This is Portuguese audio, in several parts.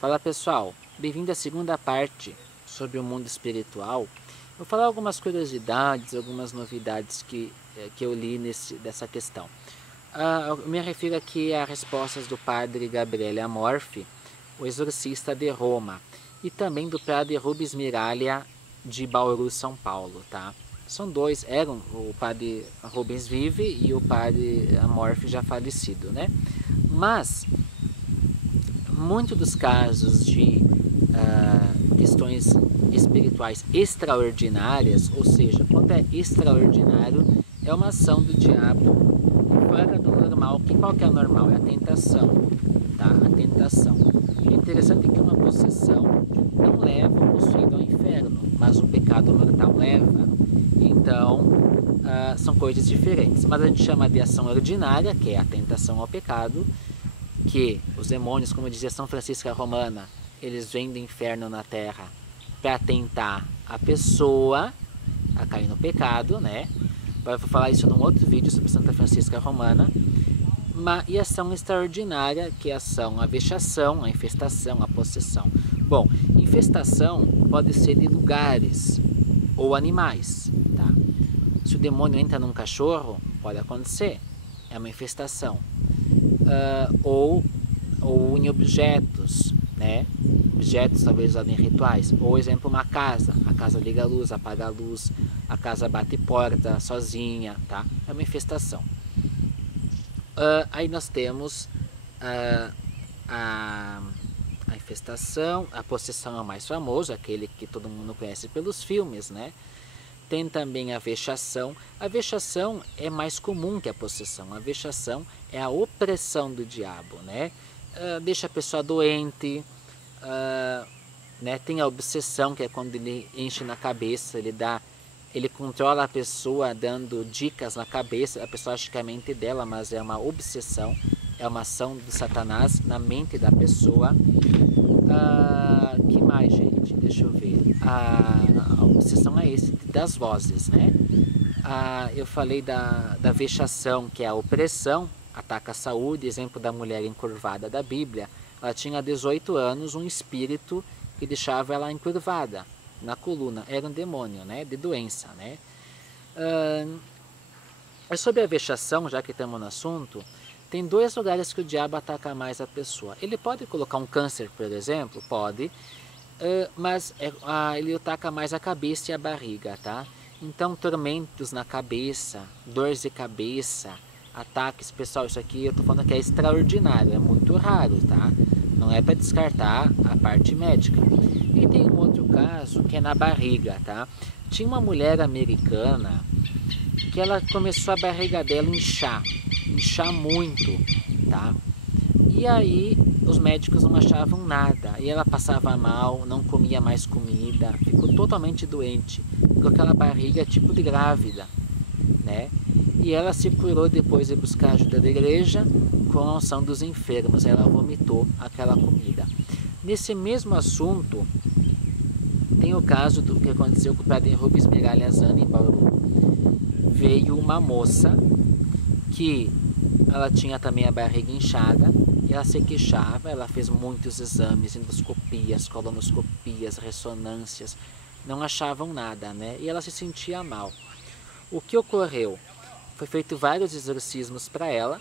Fala pessoal, bem-vindo à segunda parte sobre o mundo espiritual. Vou falar algumas curiosidades, algumas novidades que eu li dessa questão. Eu me refiro aqui a respostas do padre Gabriele Amorfi, o exorcista de Roma, e também do padre Rubens Miralha de Bauru, São Paulo, tá? São dois, o padre Rubens vive e o padre Amorfi já falecido, né? Mas muitos dos casos de questões espirituais extraordinárias, ou seja, quando é extraordinário, é uma ação do diabo fora do normal. Qual que é o normal? É a tentação, tá? A tentação. É interessante que uma possessão não leva o possuído ao inferno, mas o pecado mortal leva. Então, são coisas diferentes. Mas a gente chama de ação ordinária, que é a tentação ao pecado, que os demônios, como dizia São Francisco a Romana, eles vêm do inferno na terra para tentar a pessoa a cair no pecado, né? Vou falar isso num outro vídeo sobre Santa Francisca Romana. E ação extraordinária, que é a vexação, a infestação, a possessão. Bom, infestação pode ser de lugares ou animais, tá? Se o demônio entra num cachorro, pode acontecer, é uma infestação. Ou em objetos, né? Objetos talvez usados em rituais. Ou, exemplo, uma casa. A casa liga a luz, apaga a luz, a casa bate porta sozinha, tá? É uma infestação. Aí nós temos a infestação, a possessão é o mais famoso, aquele que todo mundo conhece pelos filmes, né? Tem também a vexação. A vexação é mais comum que a possessão. A vexação é a opressão do diabo, né? Deixa a pessoa doente, né? Tem a obsessão, que é quando ele enche na cabeça, ele controla a pessoa dando dicas na cabeça. A pessoa acha que é a mente dela, mas é uma obsessão, é uma ação de Satanás na mente da pessoa. Que mais, gente? Deixa eu ver. A obsessão é esse das vozes, né? Eu falei da vexação, que é a opressão, ataca a saúde. Exemplo da mulher encurvada da Bíblia. Ela tinha 18 anos, um espírito que deixava ela encurvada na coluna. Era um demônio, né? De doença, né? Sobre a vexação, já que estamos no assunto, tem dois lugares que o diabo ataca mais a pessoa. Ele pode colocar um câncer, por exemplo, pode, mas ele ataca mais a cabeça e a barriga, tá? Então, tormentos na cabeça, dores de cabeça, ataques, pessoal, isso aqui eu tô falando que é extraordinário, é muito raro, tá? Não é para descartar a parte médica. E tem um outro caso que é na barriga, tá? Tinha uma mulher americana que ela começou a barriga dela inchar muito, tá? E aí os médicos não achavam nada, e ela passava mal, não comia mais comida, ficou totalmente doente, com aquela barriga tipo de grávida, né? E ela se curou depois de buscar ajuda da igreja com a unção dos enfermos. Ela vomitou aquela comida. Nesse mesmo assunto, tem o caso do que aconteceu com o padre Rubens Miralha Zana em Bauru. Veio uma moça que ela tinha também a barriga inchada, e ela se queixava, ela fez muitos exames, endoscopias, colonoscopias, ressonâncias, não achavam nada, né? E ela se sentia mal. O que ocorreu? Foi feito vários exorcismos para ela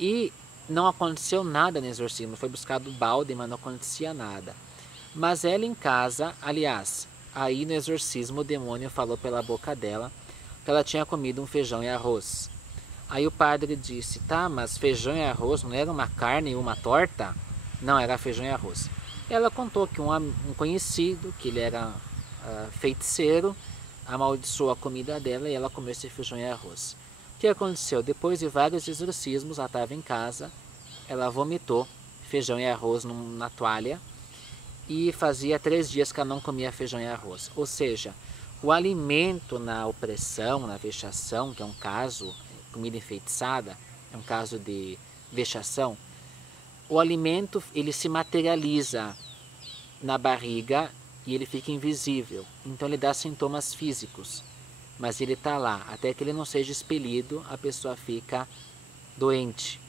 e não aconteceu nada no exorcismo. Foi buscado balde, mas não acontecia nada. Mas ela em casa, aliás, aí no exorcismo o demônio falou pela boca dela que ela tinha comido um feijão e arroz. Aí o padre disse, tá, mas feijão e arroz não era uma carne e uma torta? Não, era feijão e arroz. Ela contou que um conhecido, que ele era feiticeiro, amaldiçoou a comida dela e ela comeu esse feijão e arroz. O que aconteceu? Depois de vários exorcismos, ela estava em casa, ela vomitou feijão e arroz na toalha e fazia 3 dias que ela não comia feijão e arroz. Ou seja, o alimento na opressão, na vexação, que é um caso, comida enfeitiçada, é um caso de vexação, o alimento ele se materializa na barriga e ele fica invisível, então ele dá sintomas físicos, mas ele está lá, até que ele não seja expelido, a pessoa fica doente,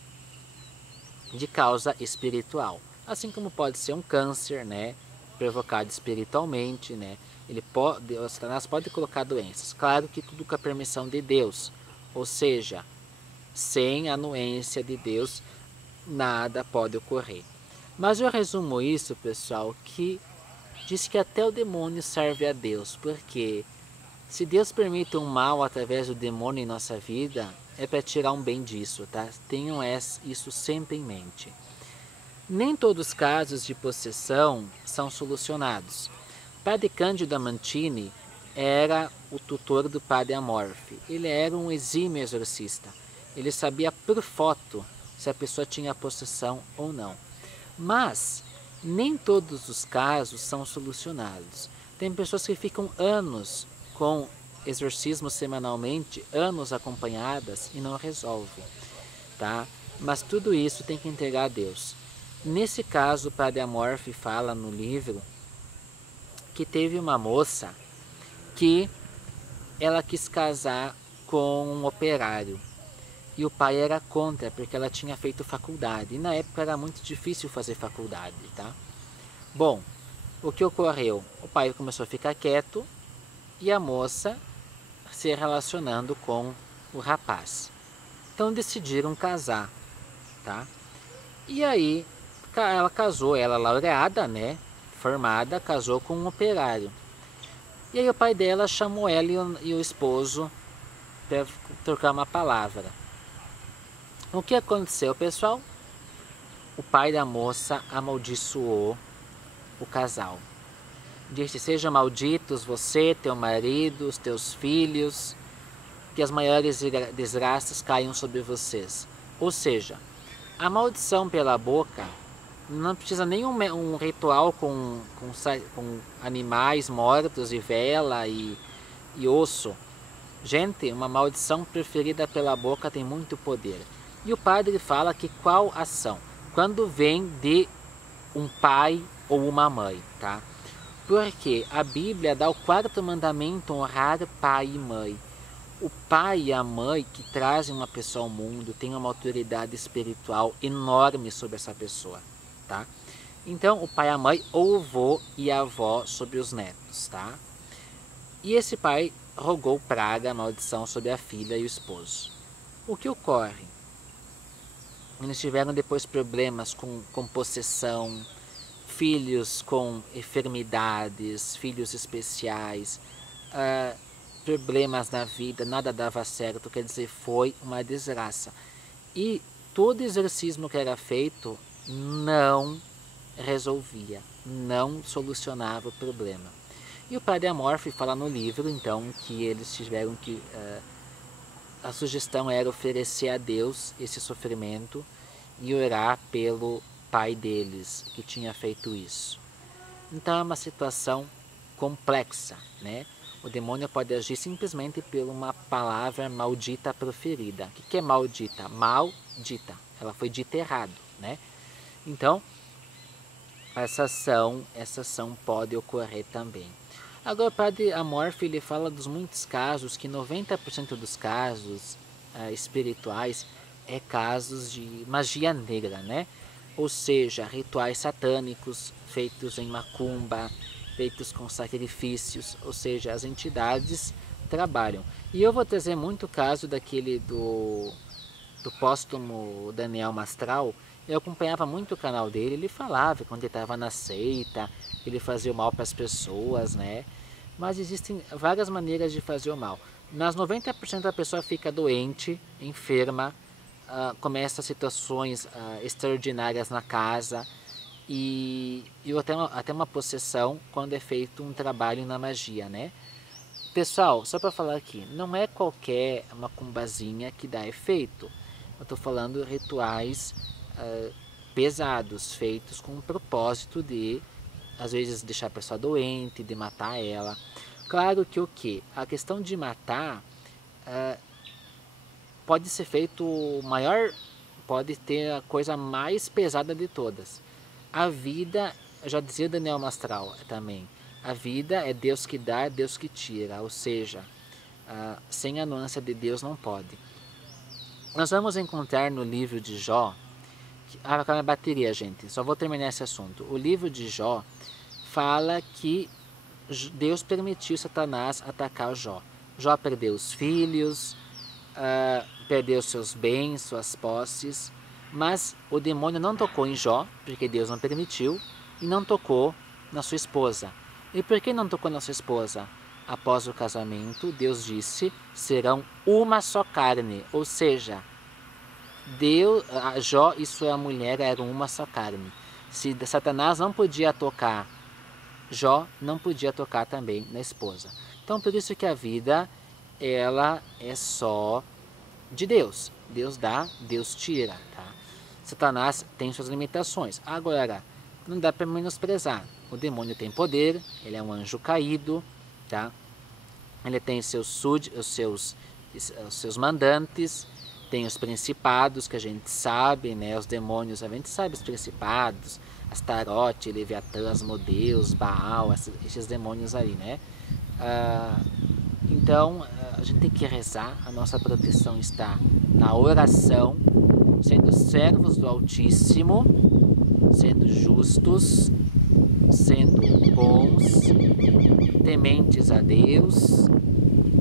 de causa espiritual. assim como pode ser um câncer, né, provocado espiritualmente, né, o Satanás pode colocar doenças, claro que tudo com a permissão de Deus, ou seja, sem a anuência de Deus, nada pode ocorrer. Mas eu resumo isso, pessoal, que diz que até o demônio serve a Deus, porque se Deus permite um mal através do demônio em nossa vida, é para tirar um bem disso, tá? Tenham isso sempre em mente. Nem todos os casos de possessão são solucionados. Padre Cândido Amantini era o tutor do Padre Amorfe. Ele era um exímio exorcista. Ele sabia por foto se a pessoa tinha possessão ou não. Mas nem todos os casos são solucionados. Tem pessoas que ficam anos com exorcismo semanalmente, anos acompanhadas e não resolve, tá? Mas tudo isso tem que entregar a Deus. Nesse caso, o Padre Amorfe fala no livro que teve uma moça que ela quis casar com um operário e o pai era contra porque ela tinha feito faculdade e na época era muito difícil fazer faculdade, tá? Bom, o que ocorreu? O pai começou a ficar quieto e a moça se relacionando com o rapaz. Então decidiram casar, tá? E aí ela casou, ela laureada, né? Formada, casou com um operário. E aí o pai dela chamou ela e o esposo para trocar uma palavra. O que aconteceu, pessoal? O pai da moça amaldiçoou o casal. Disse: sejam malditos você, teu marido, os teus filhos, que as maiores desgraças caiam sobre vocês. Ou seja, a maldição pela boca não precisa nem um ritual com animais mortos e vela e osso. Gente, uma maldição preferida pela boca tem muito poder. E o padre fala que qual ação? Quando vem de um pai ou uma mãe, tá? Porque a Bíblia dá o quarto mandamento: honrar pai e mãe. O pai e a mãe que trazem uma pessoa ao mundo têm uma autoridade espiritual enorme sobre essa pessoa, tá? Então, o pai e a mãe, ou o vô e a avó sobre os netos, tá? E esse pai rogou praga, maldição sobre a filha e o esposo. O que ocorre? Eles tiveram depois problemas com possessão, filhos com enfermidades, filhos especiais, problemas na vida, nada dava certo, quer dizer, foi uma desgraça. E todo exorcismo que era feito não resolvia, não solucionava o problema. E o Padre Amorfe fala no livro, então, que eles tiveram que... a sugestão era oferecer a Deus esse sofrimento e orar pelo pai deles, que tinha feito isso. Então é uma situação complexa, né? O demônio pode agir simplesmente por uma palavra maldita proferida. O que é maldita? Maldita. Ela foi dita errado, né? Então, essa ação pode ocorrer também. Agora, o Padre Amorfe, ele fala dos muitos casos, que 90% dos casos espirituais é casos de magia negra, né? Ou seja, rituais satânicos feitos em macumba, feitos com sacrifícios, ou seja, as entidades trabalham. E eu vou trazer muito caso daquele do póstumo Daniel Mastral. Eu acompanhava muito o canal dele, ele falava quando ele estava na seita, ele fazia o mal para as pessoas, né? Mas existem várias maneiras de fazer o mal. Mas 90% da pessoa fica doente, enferma, começa situações extraordinárias na casa e até uma possessão quando é feito um trabalho na magia, né? Pessoal, só para falar aqui, não é qualquer macumbazinha que dá efeito. Eu estou falando de rituais pesados, feitos com o propósito de, às vezes, deixar a pessoa doente, de matar ela. Claro que o que? A questão de matar pode ser feito maior, pode ter a coisa mais pesada de todas. A vida, já dizia Daniel Mastral também, a vida é Deus que dá, é Deus que tira, ou seja, sem a nuance de Deus não pode. Nós vamos encontrar no livro de Jó com a bateria, gente, só vou terminar esse assunto. O livro de Jó fala que Deus permitiu Satanás atacar Jó. Jó perdeu os filhos, perdeu seus bens, suas posses, mas o demônio não tocou em Jó, porque Deus não permitiu, e não tocou na sua esposa. E por que não tocou na sua esposa? Após o casamento, Deus disse, serão uma só carne, ou seja, Jó e sua mulher eram uma só carne. Se Satanás não podia tocar Jó, não podia tocar também na esposa. Então, por isso que a vida, ela é só de Deus. Deus dá, Deus tira, tá? Satanás tem suas limitações. Agora, não dá para menosprezar. O demônio tem poder, ele é um anjo caído, tá? Ele tem os seus mandantes, tem os principados que a gente sabe, né? Os demônios, a gente sabe os principados, Astarote, Leviatã, Asmodeus, Baal, esses demônios aí, né? Então, a gente tem que rezar, a nossa proteção está na oração, sendo servos do Altíssimo, sendo justos, sendo bons, tementes a Deus,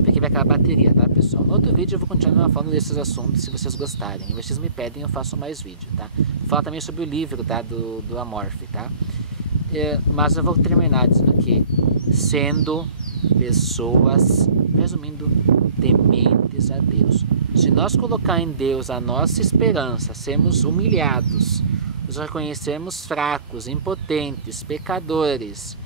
porque vai acabar a bateria, tá, pessoal? No outro vídeo eu vou continuar falando desses assuntos, se vocês gostarem. E vocês me pedem, eu faço mais vídeo, tá? Vou falar também sobre o livro, tá, do Amorf, tá? Mas eu vou terminar dizendo que, sendo pessoas, resumindo, tementes a Deus. Se nós colocar em Deus a nossa esperança, sermos humilhados, nos reconhecermos fracos, impotentes, pecadores,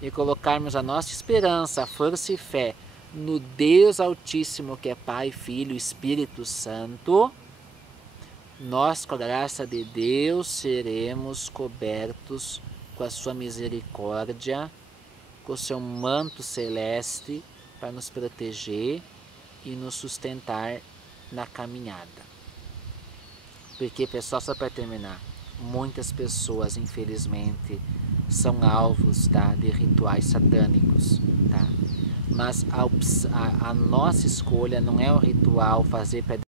e colocarmos a nossa esperança, força e fé no Deus Altíssimo, que é Pai, Filho e Espírito Santo, nós, com a graça de Deus, seremos cobertos com a sua misericórdia, com o seu manto celeste para nos proteger e nos sustentar na caminhada. Porque, pessoal, só para terminar, muitas pessoas, infelizmente, são alvos, tá, de rituais satânicos, tá? Mas a nossa escolha não é o ritual fazer para